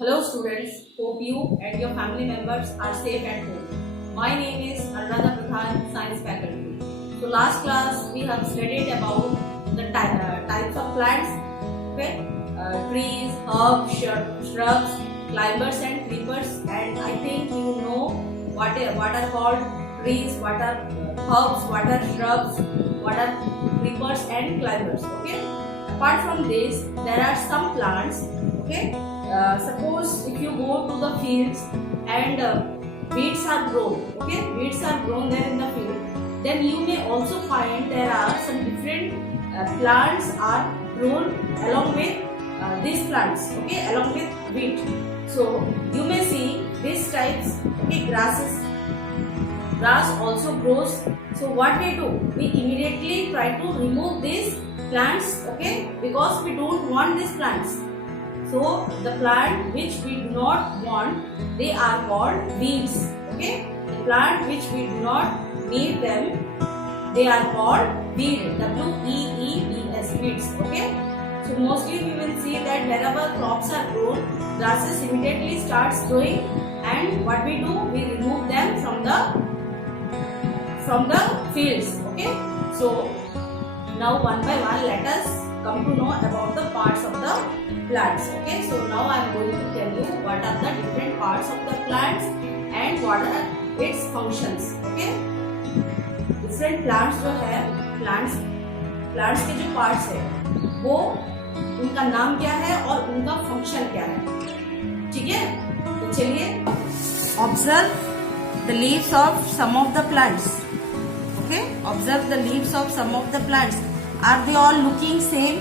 Hello students, hope you and your family members are safe at home. My name is Anuradha Pradhan, Science Faculty. So last class we have studied about the types of plants, okay? Trees, herbs, shrubs, climbers and creepers, and I think you know what are called trees, what are herbs, what are shrubs, what are creepers and climbers, okay? Apart from this, there are some plants, okay? Suppose if you go to the fields and weeds are grown, okay, weeds are grown there in the field, then you may also find there are some different plants are grown along with these plants, okay, along with wheat. So you may see these types, okay, grasses. Grass also grows. So what we do? We immediately try to remove these plants, okay, because we don't want these plants. So the plant which we do not want, they are called weeds. Okay, the plant which we do not need them, they are called weed. W-E-E-D-S, weeds. Okay. So mostly we will see that wherever crops are grown, grasses immediately starts growing, and what we do, we remove them from the fields. Okay. So now one by one, let us come to know about the parts of the plants. Okay, so now I am going to tell you what are the different parts of the plants and what are its functions. Okay, different plants जो है, plants के जो parts है, वो उनका नाम क्या है और उनका function क्या है, ठीक है? तो चलिए, observe the leaves of some of the plants. Okay, observe the leaves of some of the plants. Are they all looking same?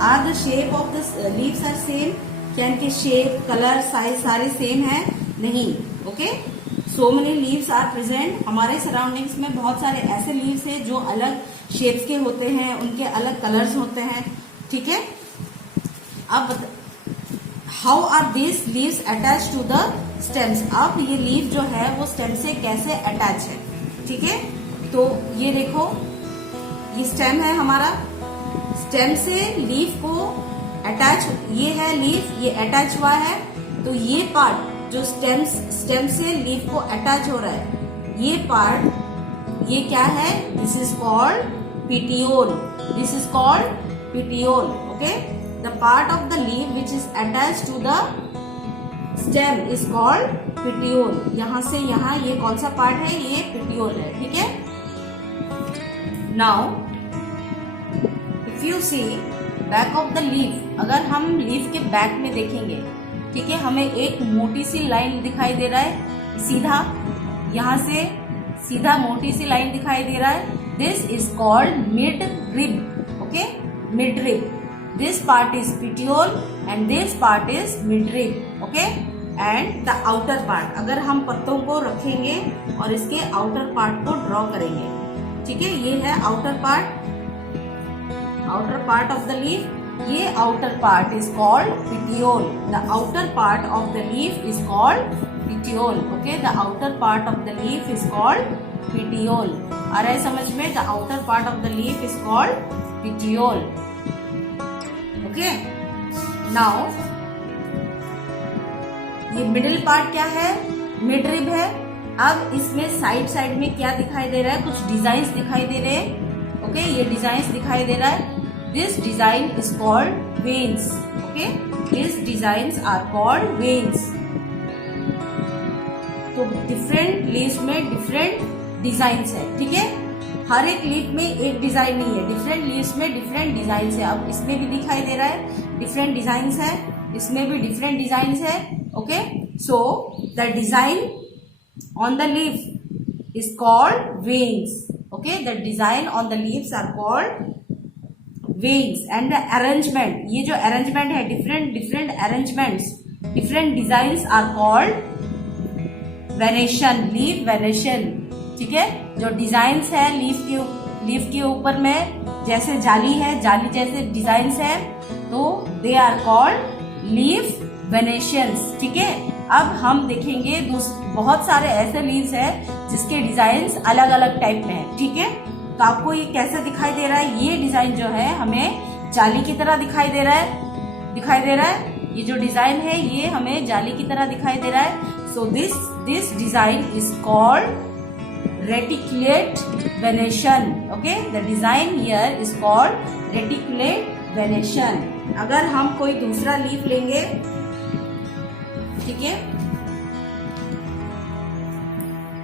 Are the shape of the leaves are same? क्या इनके shape, color, size सारे same हैं? नहीं. Okay? So many leaves are present. हमारे surroundings में बहुत सारे ऐसे leaves हैं जो अलग shapes के होते हैं, उनके अलग colors होते हैं. ठीक है? अब how are these leaves attached to the stems? अब ये leaf जो है वो stem से कैसे attach है? ठीक है? तो ये देखो, ये stem है हमारा, स्टेम से लीफ को अटैच, ये है लीफ, ये अटैच हुआ है, तो ये पार्ट जो स्टेम से लीफ को अटैच हो रहा है, ये पार्ट, ये क्या है? This is called petiole. This is called petiole. Okay, the part of the leaf which is attach to the stem is called petiole. यहां से यहां ये कौन सा पार्ट है? ये पिटियोल है. ठीक है. Now If you see back of the leaf, अगर हम लीफ के बैक में देखेंगे, ठीक है, हमें एक मोटी सी लाइन दिखाई दे रहा है, सीधा यहाँ से सीधा मोटी सी लाइन दिखाई दे रहा है. This is called mid rib. Okay, mid rib. This part is petiole and this part is mid rib. Okay, and the outer part, अगर हम पत्तों को रखेंगे और इसके आउटर पार्ट को ड्रॉ करेंगे, ठीक है, ये है outer part, outer part of the leaf. ये outer part is called petiole. The outer part of the leaf is called petiole. Okay, the outer part of the leaf is called petiole. आ रहा है समझ में? The outer part of the leaf is called petiole. Okay, now ये middle part क्या है? mid rib है. अब इसमें साइड में क्या दिखाई दे रहा है? कुछ डिजाइन्स दिखाई दे रहे हैं. ओके, ये डिजाइन्स दिखाई दे रहा है. This design is called veins. Okay, these designs are called veins. तो different leaves में different designs है. ठीक है, हर एक लीफ में एक डिजाइन नहीं है, different leaves में different designs है. अब इसमें भी दिखाई दे रहा है different designs है, इसमें भी different designs है. Okay, so the design on the leaf is called veins. Okay, the design on the leaves are called veins. And the arrangement, ये जो arrangement है, different arrangements, different designs are called venation, leaf venation. ठीक है, जो designs है leaf के ऊपर में, जैसे जाली है, जाली जैसे designs है, तो they are called leaf venations. ठीक है, अब हम देखेंगे बहुत सारे ऐसे लीव्स हैं जिसके डिजाइन्स अलग अलग टाइप में है. ठीक है, तो आपको ये कैसे दिखाई दे रहा है? ये डिजाइन जो है हमें जाली की तरह दिखाई दे रहा है, ये जो डिजाइन है ये हमें जाली की तरह दिखाई दे रहा है। So this design is called reticulate venation. Okay, the design here is called reticulate venation. अगर हम कोई दूसरा लीफ लेंगे, ठीक है,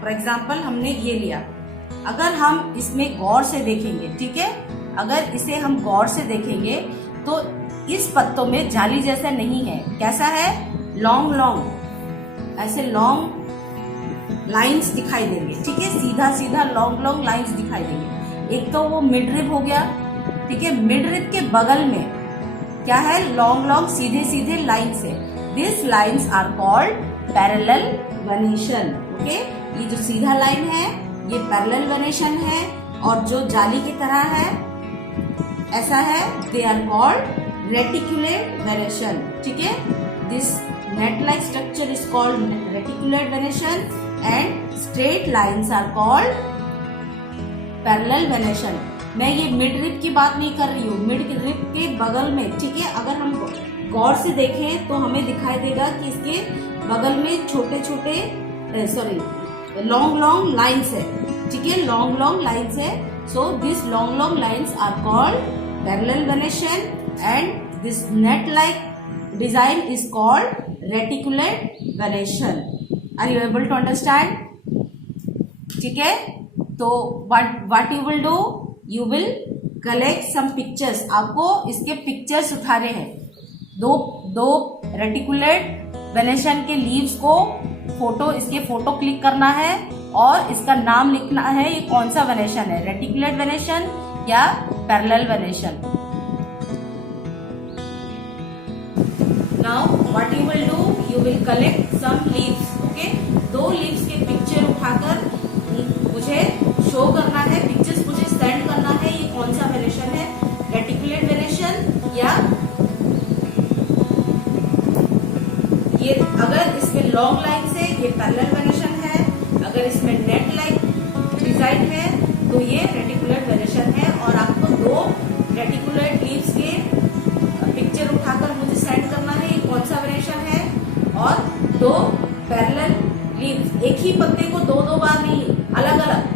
फॉर एग्जाम्पल हमने ये लिया, अगर हम इसमें गौर से देखेंगे, ठीक है, अगर इसे हम गौर से देखेंगे तो इस पत्तों में जाली जैसा नहीं है। कैसा है? लॉन्ग लॉन्ग, ऐसे लॉन्ग लाइंस दिखाई देंगे, ठीक है, सीधा सीधा लॉन्ग लॉन्ग लाइंस दिखाई देंगे। एक तो वो मिड रिब हो गया, ठीक है, मिड रिब के बगल में क्या है? लॉन्ग लॉन्ग सीधे सीधे लाइंस है। This lines are called parallel venation. Okay, ये जो सीधा लाइन है ये पैरेलल वेनेशन है, और जो जाली की तरह है ऐसा है, they are called reticulate venation. ठीक है, this net like structure is called reticulate venation and straight lines are called parallel venation. मैं ये मिड रिब की बात नहीं कर रही हूँ, मिड रिब के बगल में, ठीक है, अगर हम गौर से देखें तो हमें दिखाई देगा कि इसके बगल में छोटे छोटे लॉन्ग लॉन्ग लाइंस है, ठीक है, लॉन्ग लॉन्ग लाइंस है। So this long long lines are called parallel venation and this net like design is called reticulate venation. Are you able to understand? ठीक है, तो what you will do, you will collect some pictures. आपको इसके pictures उठाने हैं, दो reticulate venation के leaves को इसके फोटो क्लिक करना है और इसका नाम लिखना है, ये कौन सा वेनेशन है, रेटिकुलेट वेनेशन या parallel venation. Now what you will do, you will collect some leaves. Okay, 2 leaves के पिक्चर उठाकर मुझे शो करना है, पिक्चर्स मुझे सेंड करना है, ये कौन सा वेनेशन है, रेटिकुलेट वेनेशन या ये, अगर इसमें लॉन्ग लाइंस है ये पैरेलल वेनेशन है, अगर इसमें नेट लाइक डिजाइन है तो ये रेटिकुलेट वेनेशन है। और आपको 2 रेटिकुलेट लीव्स के पिक्चर उठाकर मुझे सेंड करना है, ये कौन सा वेनेशन है, और 2 पैरेलल लीव्स, एक ही पत्ते को 2 बार नहीं, अलग अलग